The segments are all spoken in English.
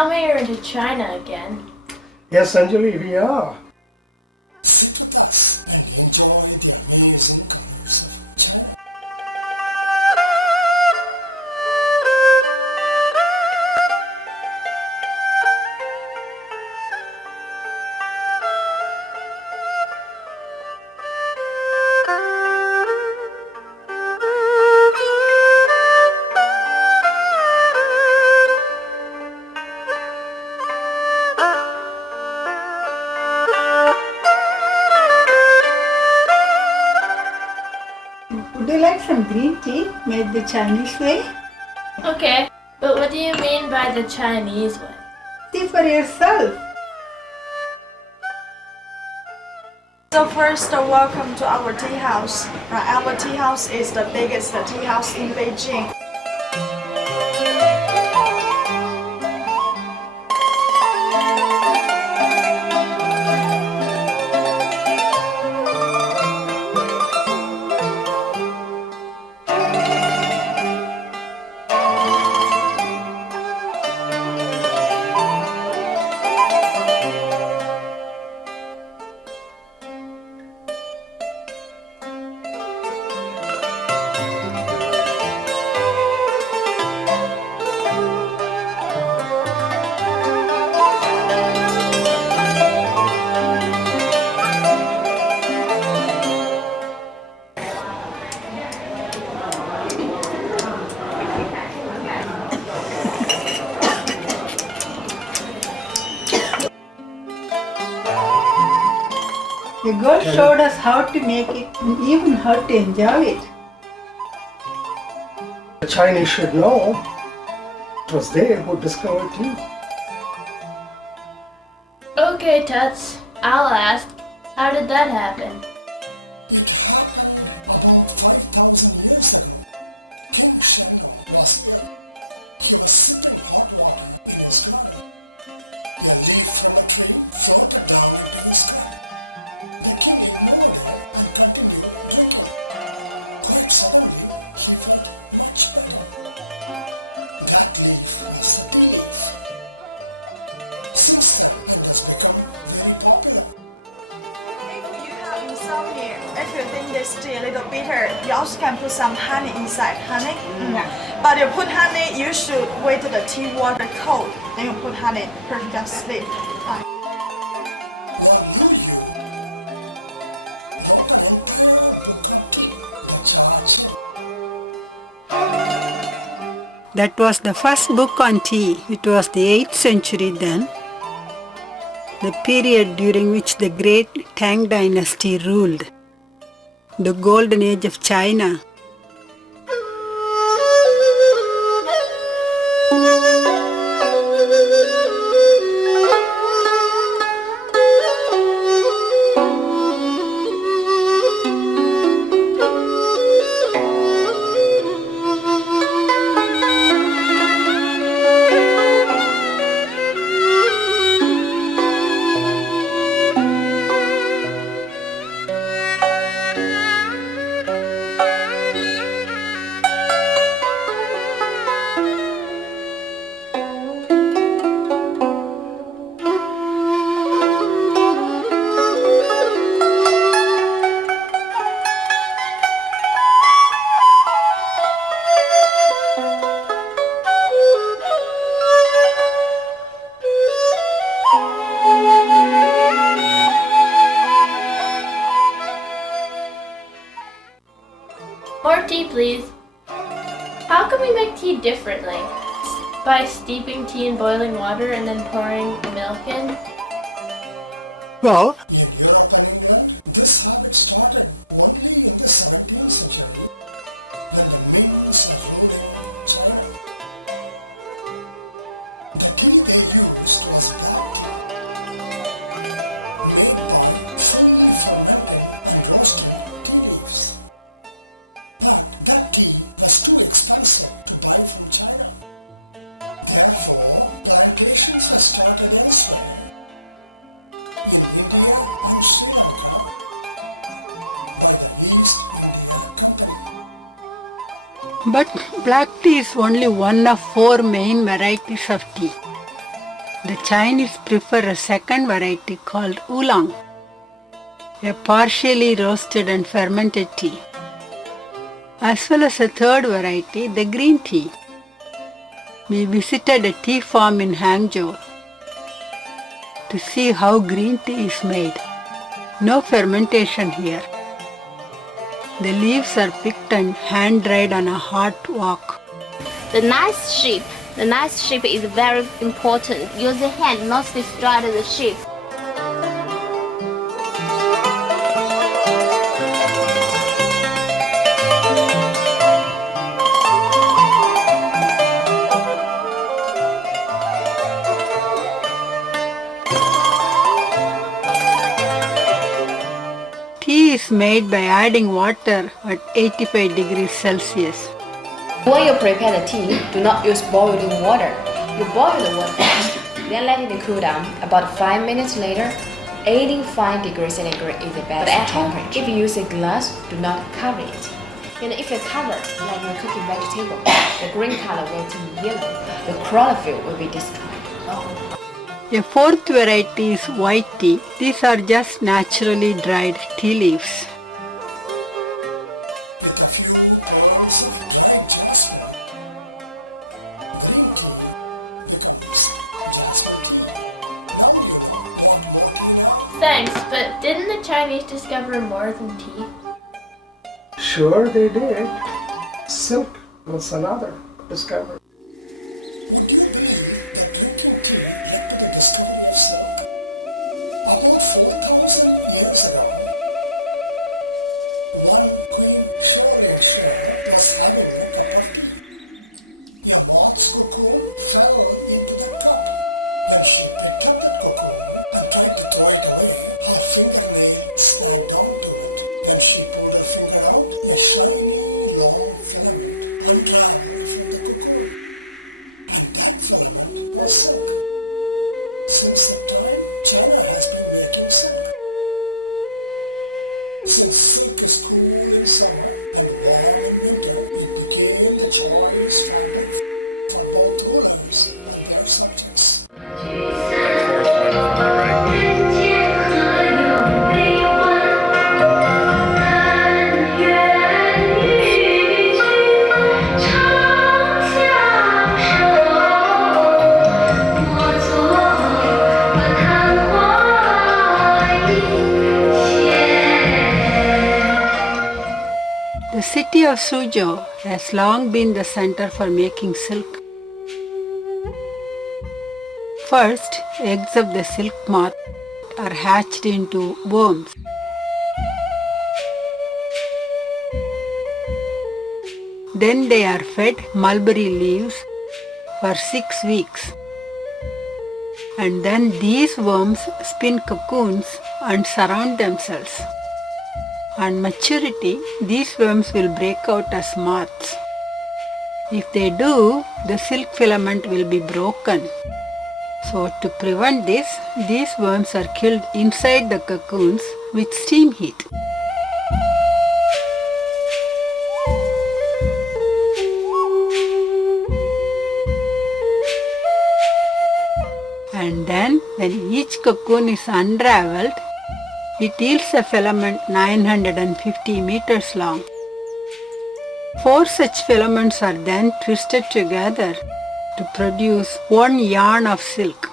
tell me you're into China again. Yes, Anjali, we are. Would you like some green tea made the Chinese way? Okay, but what do you mean by the Chinese way? See for yourself. So first, welcome to our tea house. Our tea house is the biggest tea house in Beijing. The girl showed us how to make it and even how to enjoy it. The Chinese should know. It was they who discovered tea. Okay, Tuts, I'll ask. How did that happen? If you think this tea a little bitter, you also can put some honey inside. Honey? But you put honey, you should wait till the tea water cold. Then you put honey, perfect, just sleep. Fine. That was the first book on tea. It was the 8th century then, the period during which the great Tang dynasty ruled, the golden age of China. More tea, please. How can we make tea differently? By steeping tea in boiling water and then pouring milk in? Well, But black tea is only one of 4 main varieties of tea. The Chinese prefer a second variety called oolong, a partially roasted and fermented tea, as well as a third variety, the green tea. We visited a tea farm in Hangzhou to see how green tea is made. No fermentation here. The leaves are picked and hand-dried on a hot wok. The nice shape is very important. Use the hand, not destroy the shape. Tea is made by adding water at 85 degrees Celsius. When you prepare the tea, do not use boiling water. You boil the water first, then let it cool down. About 5 minutes later, 85 degrees centigrade is the best temperature. If you use a glass, do not cover it. And if you cover, like you're cooking vegetable, the green color will turn yellow. The chlorophyll will be destroyed. A fourth variety is white tea. These are just naturally dried tea leaves. Thanks, but didn't the Chinese discover more than tea? Sure they did. Silk was another discovery. The city of Suzhou has long been the center for making silk. First, eggs of the silk moth are hatched into worms. Then they are fed mulberry leaves for 6 weeks. And then these worms spin cocoons and surround themselves. On maturity, these worms will break out as moths. If they do, the silk filament will be broken. So to prevent this, these worms are killed inside the cocoons with steam heat. And then when each cocoon is unraveled, it yields a filament 950 meters long. 4 such filaments are then twisted together to produce 1 yarn of silk.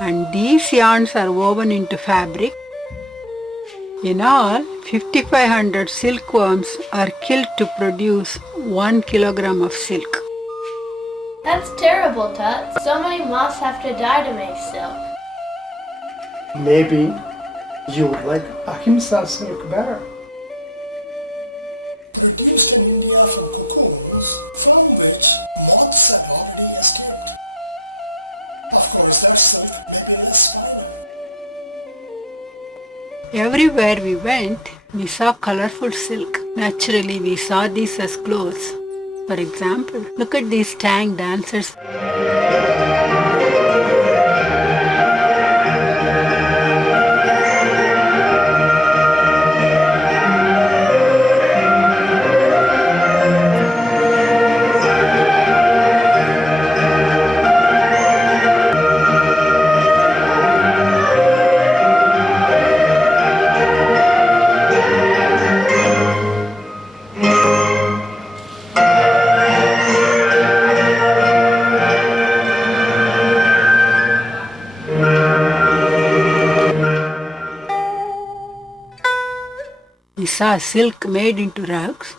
And these yarns are woven into fabric. In all, 5,500 silkworms are killed to produce 1 kilogram of silk. That's terrible, Tut. So many moths have to die to make silk. Maybe you would like Ahimsa silk better. Everywhere we went, we saw colorful silk. Naturally, we saw these as clothes. For example, look at these Tang dancers. saw silk made into rugs.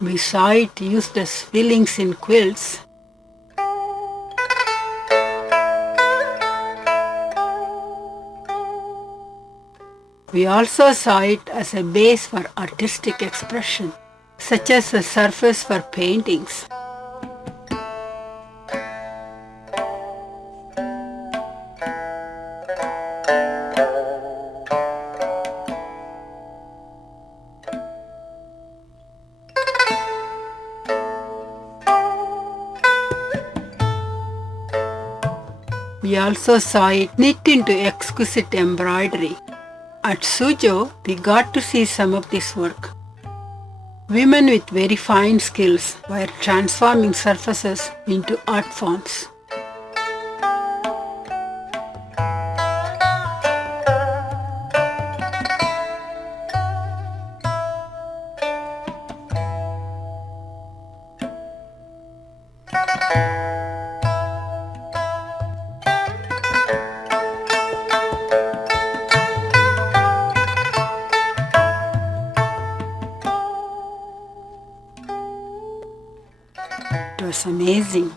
We saw it used as fillings in quilts. We also saw it as a base for artistic expression, such as a surface for paintings. We also saw it knit into exquisite embroidery. At Suzhou, we got to see some of this work. Women with very fine skills were transforming surfaces into art forms. It was amazing.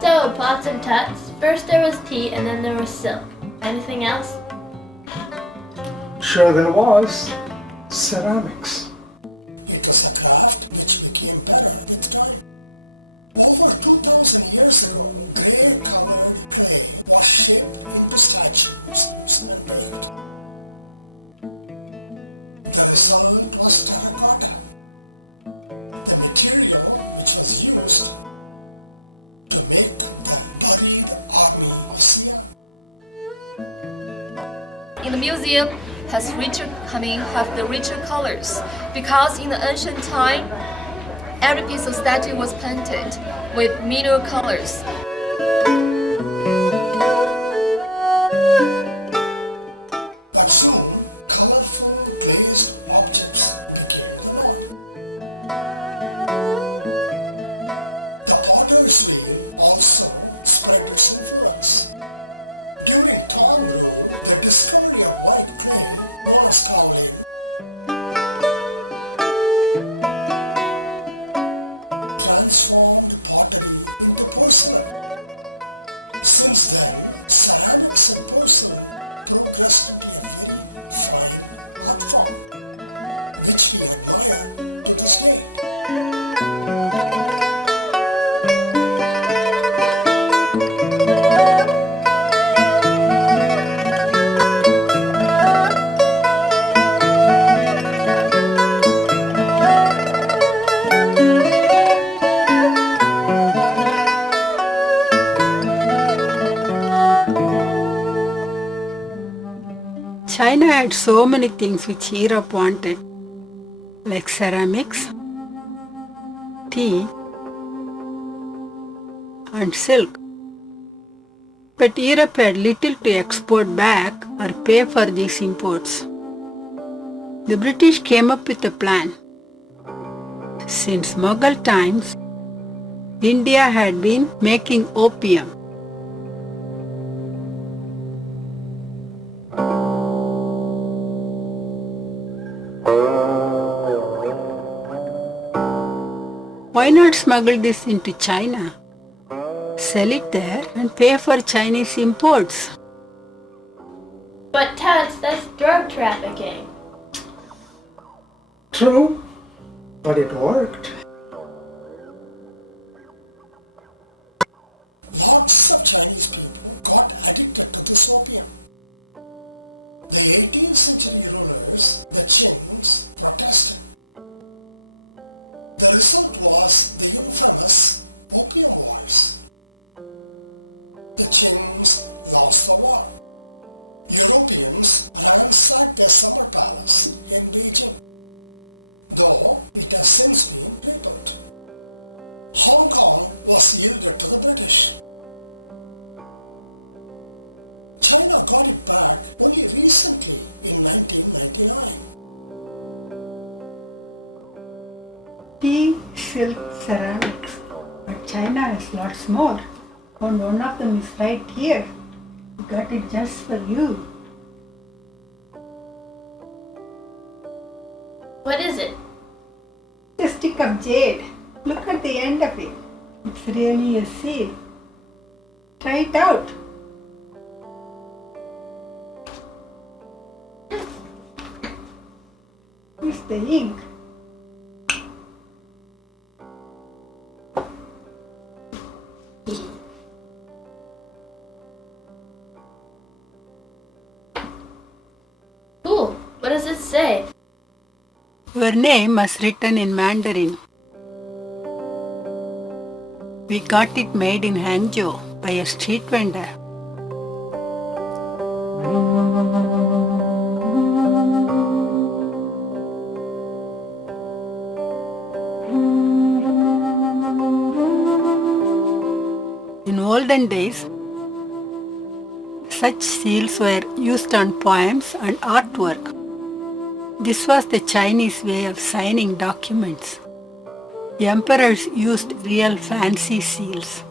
So, pots and tuts. First there was tea and then there was silk. Anything else? Sure there was. Ceramics. In the museum have the richer colors because in the ancient time, every piece of statue was painted with mineral colors. China had so many things which Europe wanted, like ceramics, tea, and silk. But Europe had little to export back or pay for these imports. The British came up with a plan. Since Mughal times, India had been making opium. Why not smuggle this into China? Sell it there and pay for Chinese imports. But tuts, that's drug trafficking. True, but it worked. silk, ceramics. But China has lots more. And one of them is right here. We got it just for you. What is it? A stick of jade. Look at the end of it. It's really a seal. Try it out. Here's the ink. Cool. What does it say? Your name was written in Mandarin. We got it made in Hangzhou by a street vendor. In olden days, such seals were used on poems and artwork. This was the Chinese way of signing documents. Emperors used real fancy seals.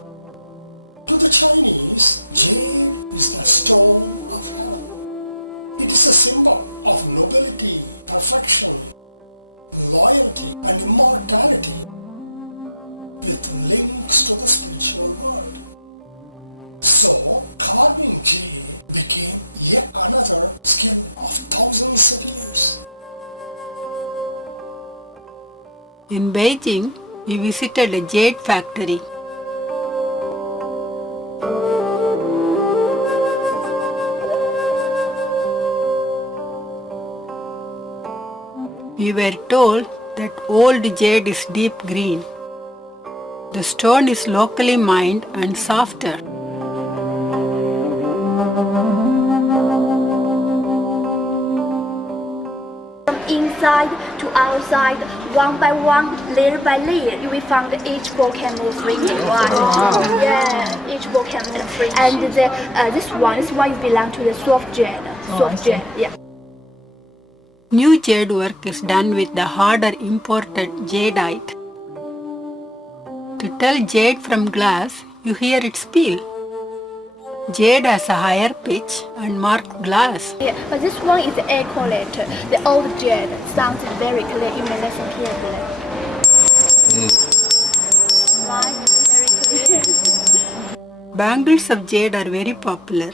In Beijing, we visited a jade factory. We were told that old jade is deep green. The stone is locally mined and softer. From inside to outside, one by one, layer by layer, you will find each volcano fringe. Yeah, each volcano fringe. And this one belongs to the soft jade. Soft jade, yeah. New jade work is done with the harder imported jadeite. To tell jade from glass, you hear its peel. Jade has a higher pitch and marked glass. Yeah, but this one is accurate. The old jade sounds very clear. You may listen carefully. Right? Very clear. Bangles of jade are very popular.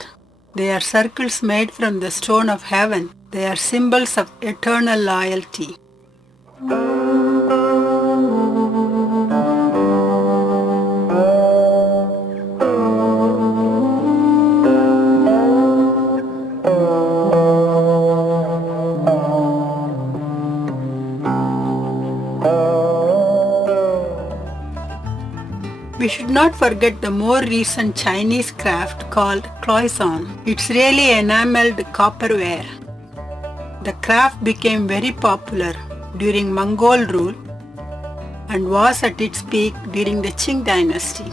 They are circles made from the stone of heaven. They are symbols of eternal loyalty. We should not forget the more recent Chinese craft called cloisonne. It's really enameled copperware. The craft became very popular during Mongol rule and was at its peak during the Qing dynasty.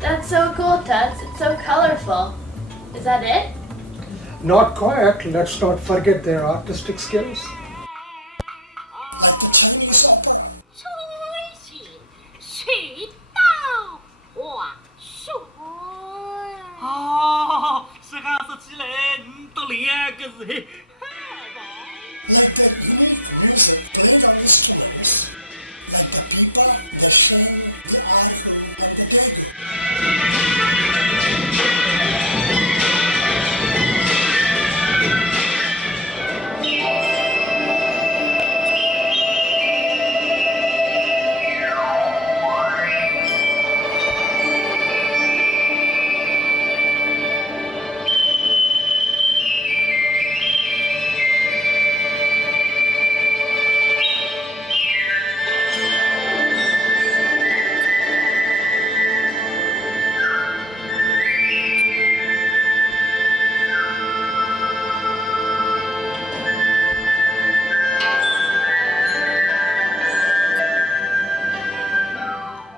That's so cool, Tuts. It's so colorful. Is that it? Not quite. Let's not forget their artistic skills. 是俺是起来，到两个是。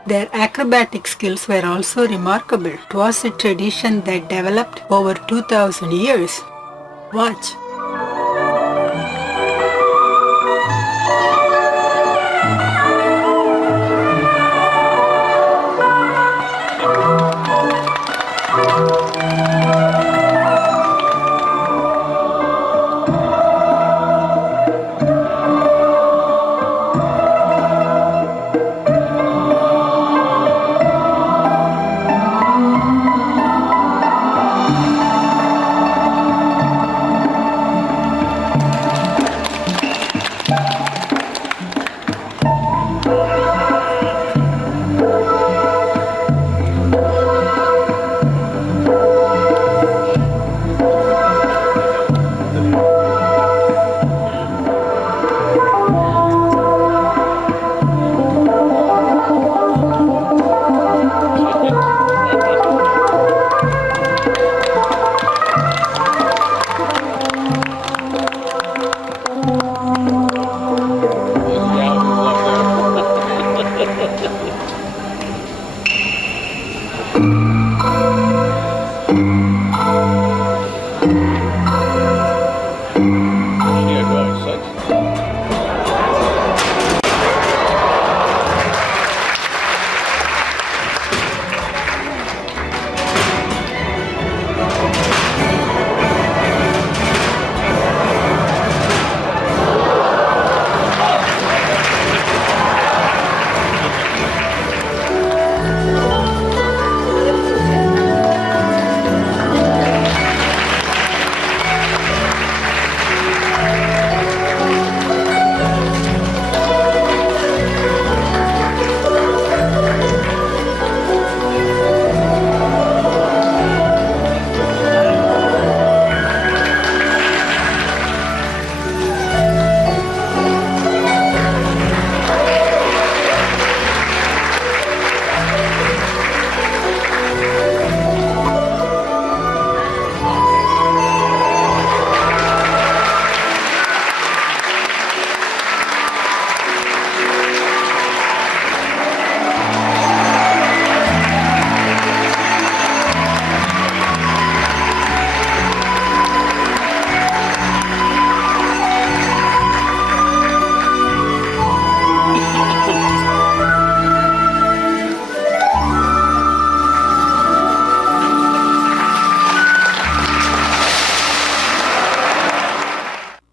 Their acrobatic skills were also remarkable. It was a tradition that developed over 2000 years. Watch.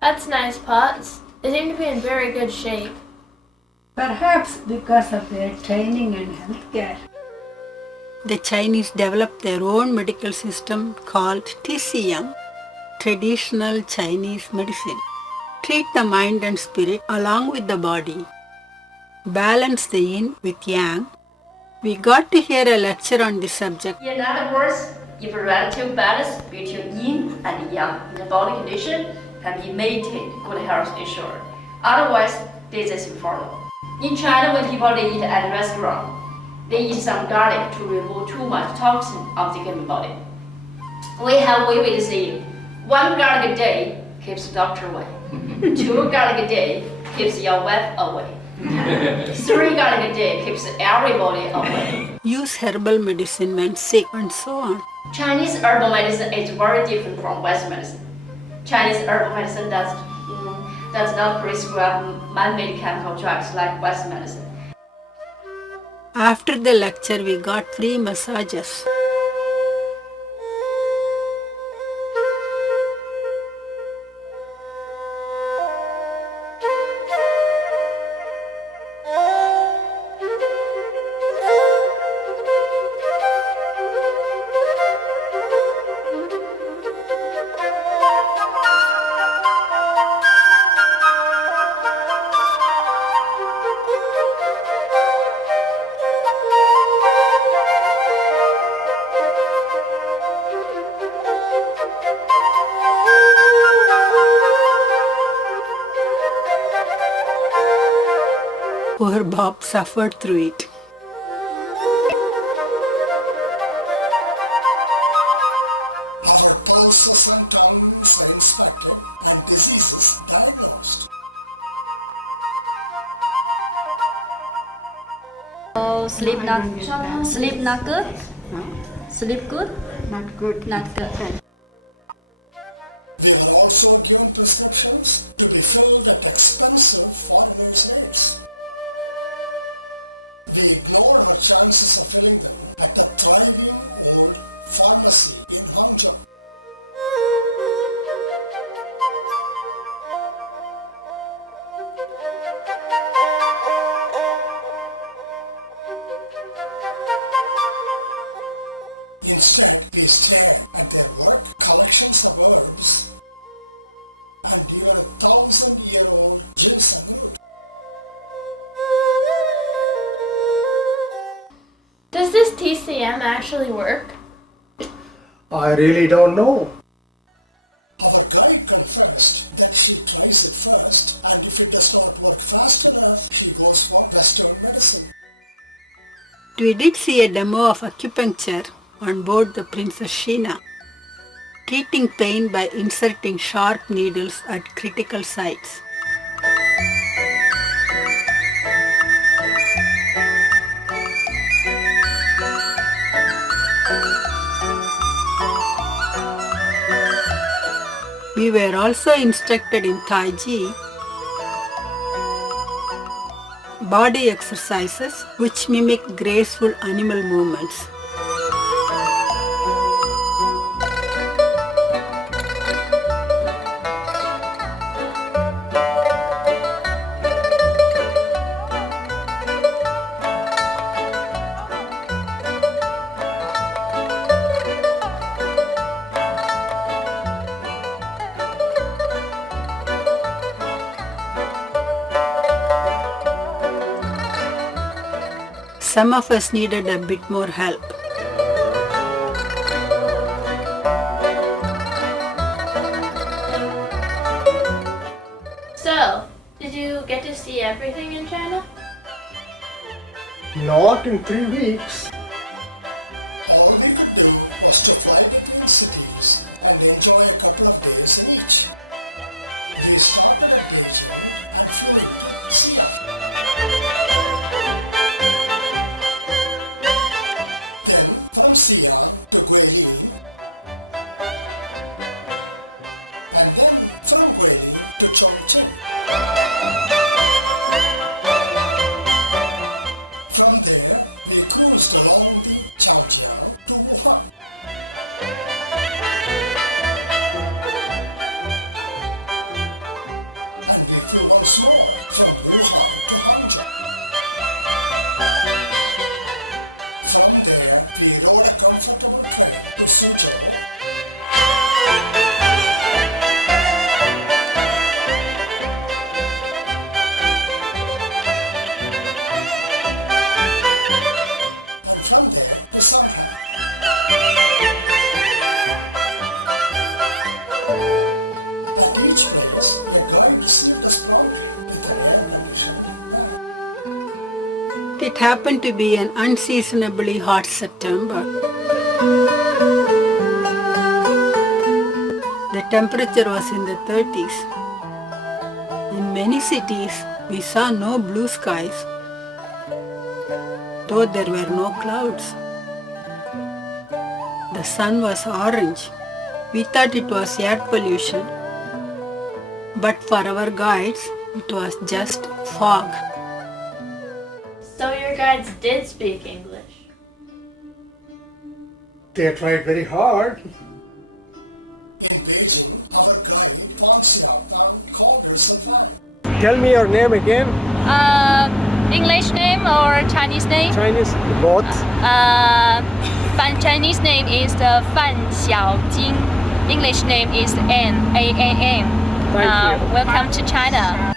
That's nice, Potts. They seem to be in very good shape. Perhaps because of their training and healthcare. The Chinese developed their own medical system called TCM, Traditional Chinese Medicine. Treat the mind and spirit along with the body. Balance the yin with yang. We got to hear a lecture on this subject. In other words, if a relative balance between yin and yang in the body condition can be maintained, good health ensured. Otherwise, disease will follow. In China, when people they eat at a restaurant, they eat some garlic to remove too much toxin of the human body. We have way to say, 1 garlic a day keeps the doctor away. 2 garlic a day keeps your wife away. 3 garlic a day keeps everybody away. Use herbal medicine when sick and so on. Chinese herbal medicine is very different from Western medicine. Chinese herbal medicine does not prescribe man-made chemical drugs like Western medicine. After the lecture, we got free massages. Poor Bob suffered through it. Oh, sleep not good. Sleep good. Not good. Not good. Does this TCM actually work? I really don't know. We did see a demo of acupuncture on board the Princess Sheena, treating pain by inserting sharp needles at critical sites. We were also instructed in Tai Chi, body exercises which mimic graceful animal movements. Some of us needed a bit more help. So, did you get to see everything in China? Not in 3 weeks. It happened to be an unseasonably hot September. The temperature was in the 30s. In many cities, we saw no blue skies, though there were no clouds. The sun was orange. We thought it was air pollution, but for our guides, it was just fog. So you're guides did speak English? They tried very hard. Tell me your name again. English name or Chinese name? Chinese, both. Chinese name is Fan Xiaojing. English name is Ann. Thank you. Welcome to China.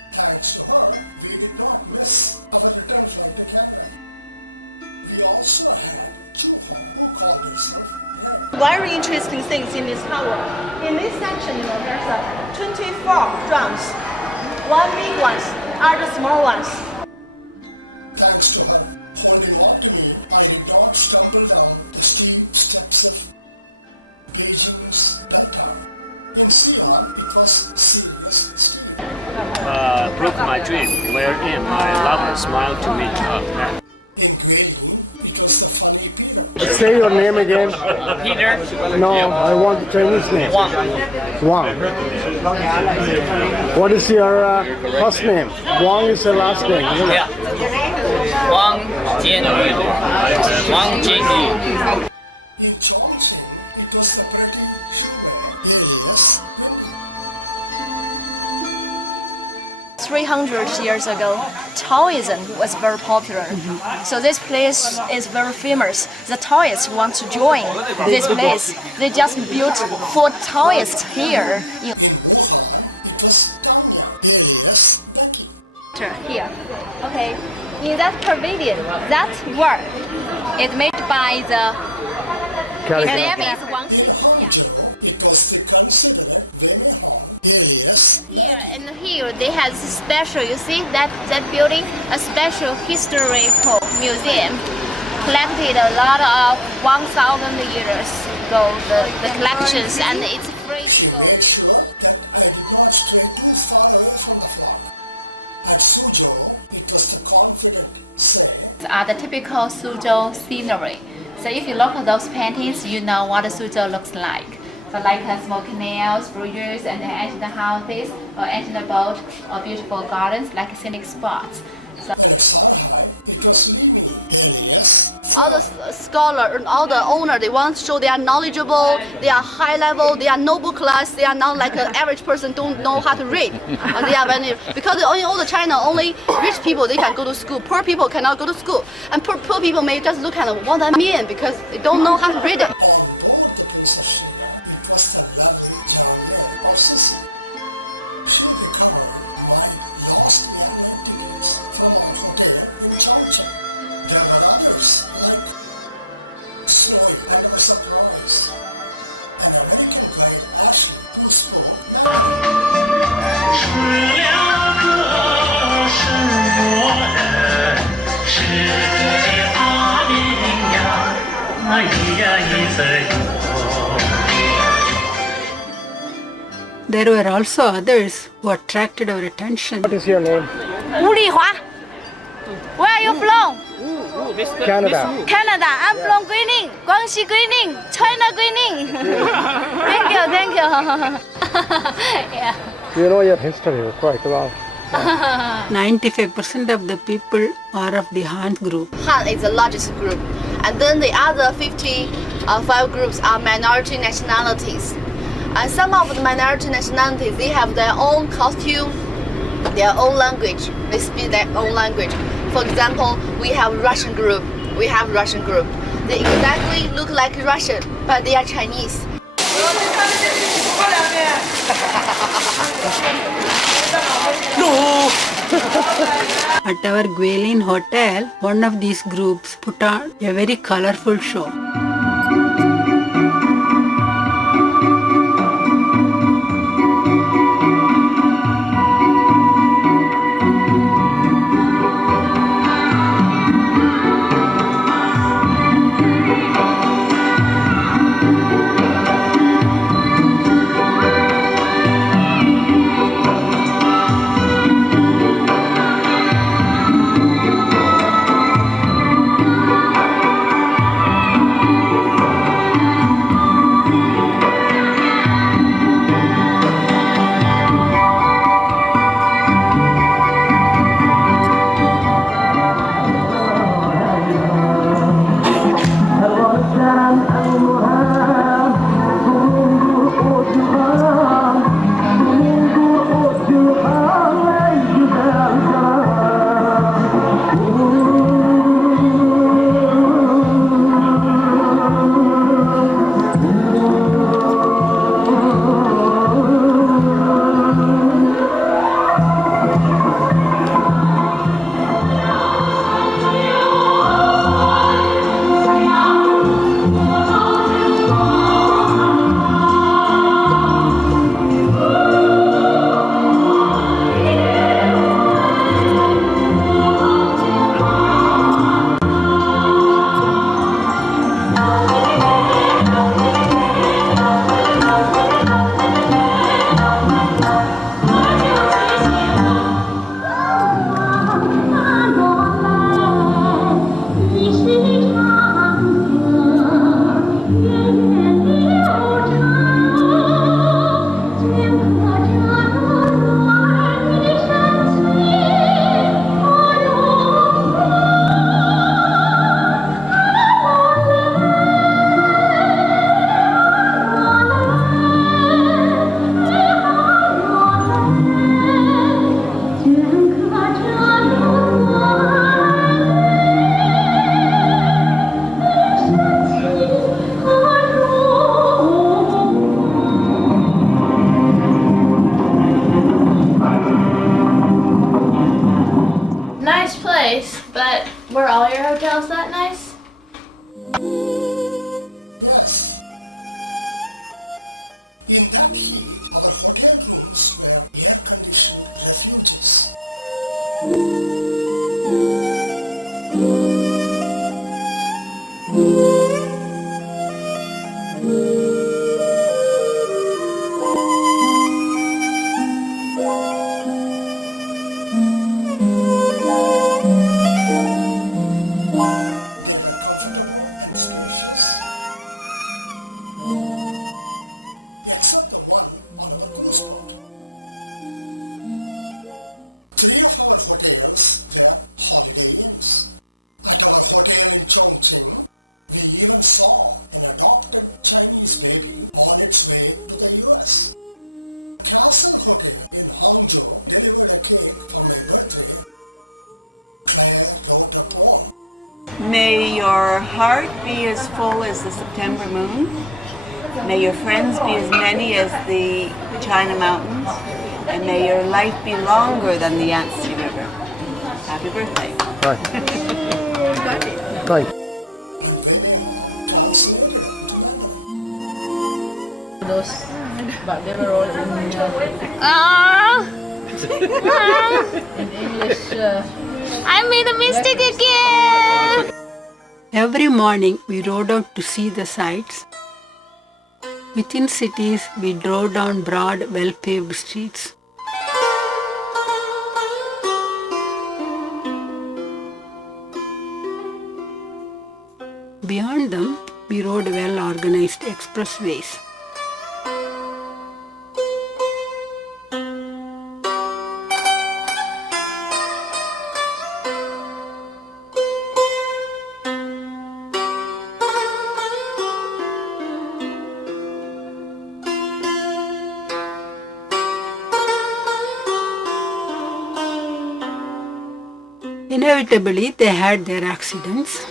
Very interesting things in this tower. In this section, there's 24 drums. One big ones, other small ones. Broke my dream, wherein my lover smiled to me up. Say your name again. Peter. No, I want the Chinese name. Wang. Wang. What is your first name? Wang is the last name, isn't it? Yeah. Wang Jianyu. Wang Jianyu. 300 years ago, Taoism was very popular. So this place is very famous. The Taoists want to join this place. They just built 4 Taoists here. Here. Okay. In that pavilion, that work is made by the. His name is Wang Xi. And here they have special, you see that building, a special historical museum. Collected a lot of 1,000 years ago, the collections, and it's free to go. Are the typical Suzhou scenery. So if you look at those paintings, you know what Suzhou looks like. So like small canals, bridges, and ancient houses, or ancient boats, or beautiful gardens, like scenic spots. So all the scholar and all the owner, they want to show they are knowledgeable, they are high level, they are noble class, they are not like an average person don't know how to read. They are very, because in all the China, only rich people they can go to school, poor people cannot go to school, and poor people may just look at what I mean because they don't know how to read it. There were also others who attracted our attention. What is your name? Wu Lihua. Where are you from? Canada. Canada. I'm from Guilin, Guangxi Guilin, China Guilin. Thank you. Yeah. You know your history quite well. 95% of the people are of the Han group. Han is the largest group, and then the other 55 groups are minority nationalities. And some of the minority nationalities, they have their own costume, their own language. They speak their own language. For example, we have Russian group. They exactly look like Russian, but they are Chinese. At our Guilin hotel, one of these groups put on a very colorful show. hotel's that nice? May your heart be as full as the September moon. May your friends be as many as the China Mountains. And may your life be longer than the Yangtze River. Happy birthday. Bye. Those, but they were all in English. I made a mistake again! Every morning we rode out to see the sights. Within cities, we drove down broad, well-paved streets. Beyond them, we rode well-organized expressways. Inevitably, they had their accidents.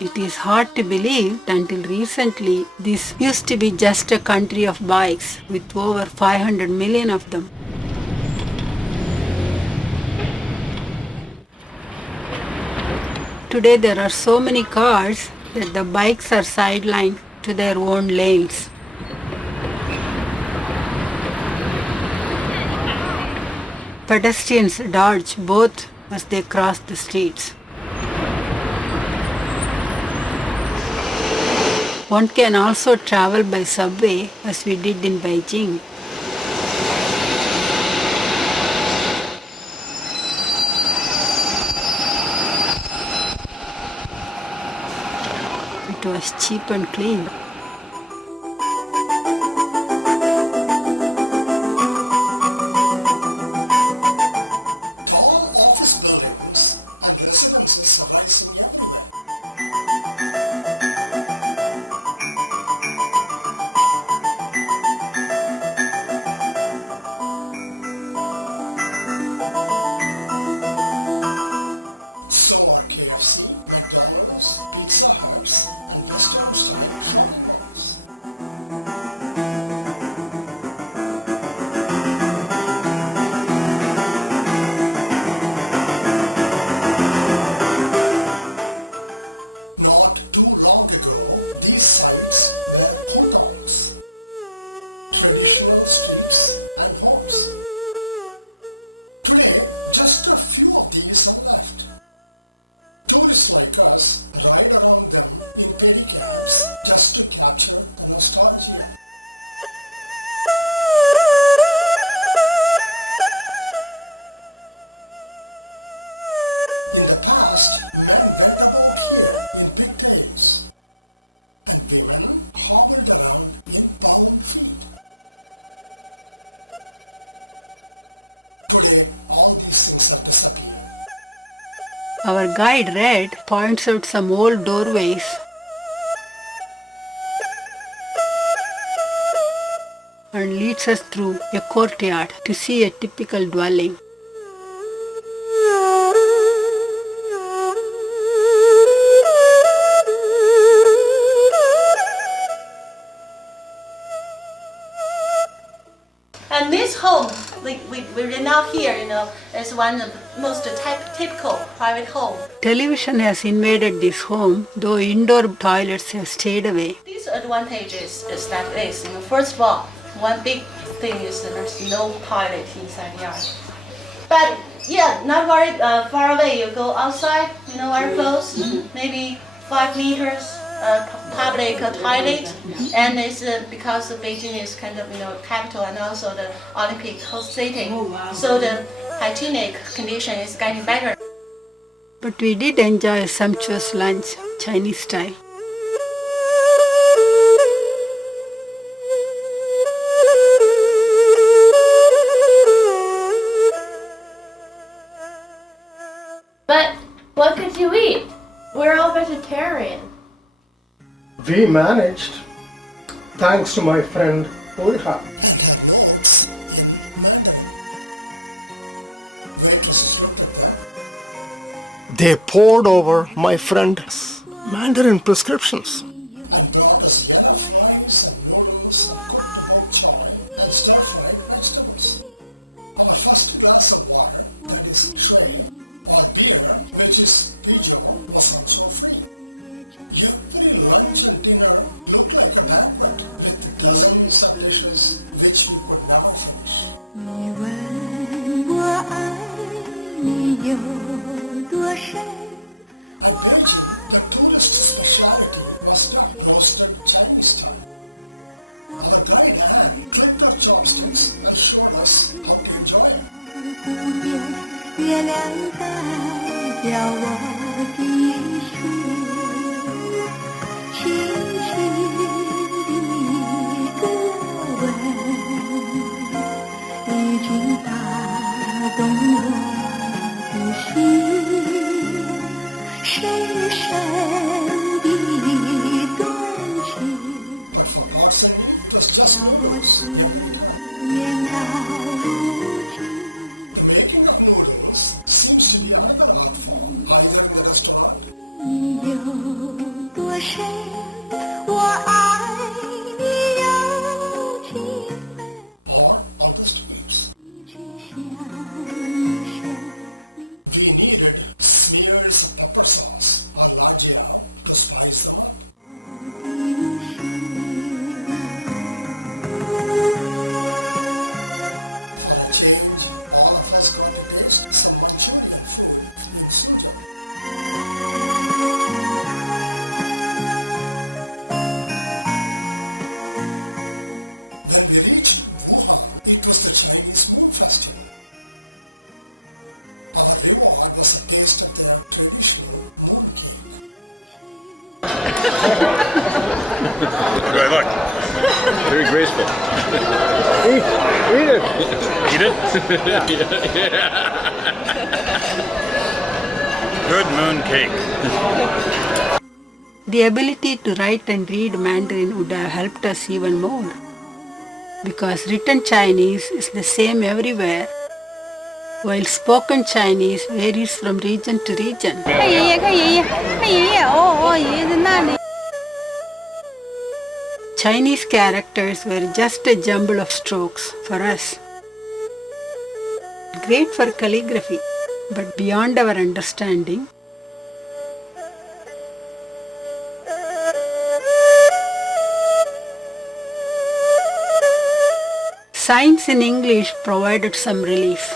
It is hard to believe that until recently, this used to be just a country of bikes with over 500 million of them. Today there are so many cars that the bikes are sidelined to their own lanes. Pedestrians dodge both as they cross the streets. One can also travel by subway as we did in Beijing. It was cheap and clean. Our guide Red points out some old doorways and leads us through a courtyard to see a typical dwelling. we're now here, it's one of the most typical private home. Television has invaded this home, though indoor toilets have stayed away. These advantages is that first of all, one big thing is that there's no toilet inside the yard. But yeah, not very far away. You go outside, very close, maybe 5 meters. Public toilet, and it's because Beijing is kind of capital and also the Olympic host city, so the hygienic condition is getting better. But we did enjoy a sumptuous lunch, Chinese style. But what could you eat? We're all vegetarian. We managed, thanks to my friend Ulha. They poured over my friend's Mandarin prescriptions. How do I look? Very graceful. Eat it. Eat it? Good moon cake. The ability to write and read Mandarin would have helped us even more, because written Chinese is the same everywhere, while spoken Chinese varies from region to region. Chinese characters were just a jumble of strokes for us. Great for calligraphy, but beyond our understanding. Signs in English provided some relief.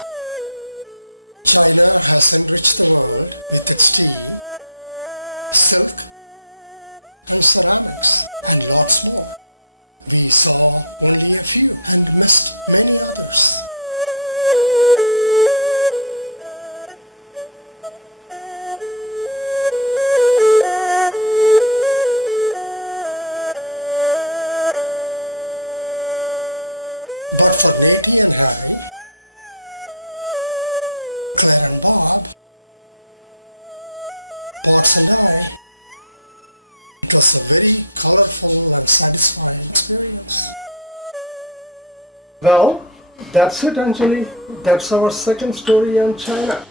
Well, that's it, Anjali. That's our second story on China.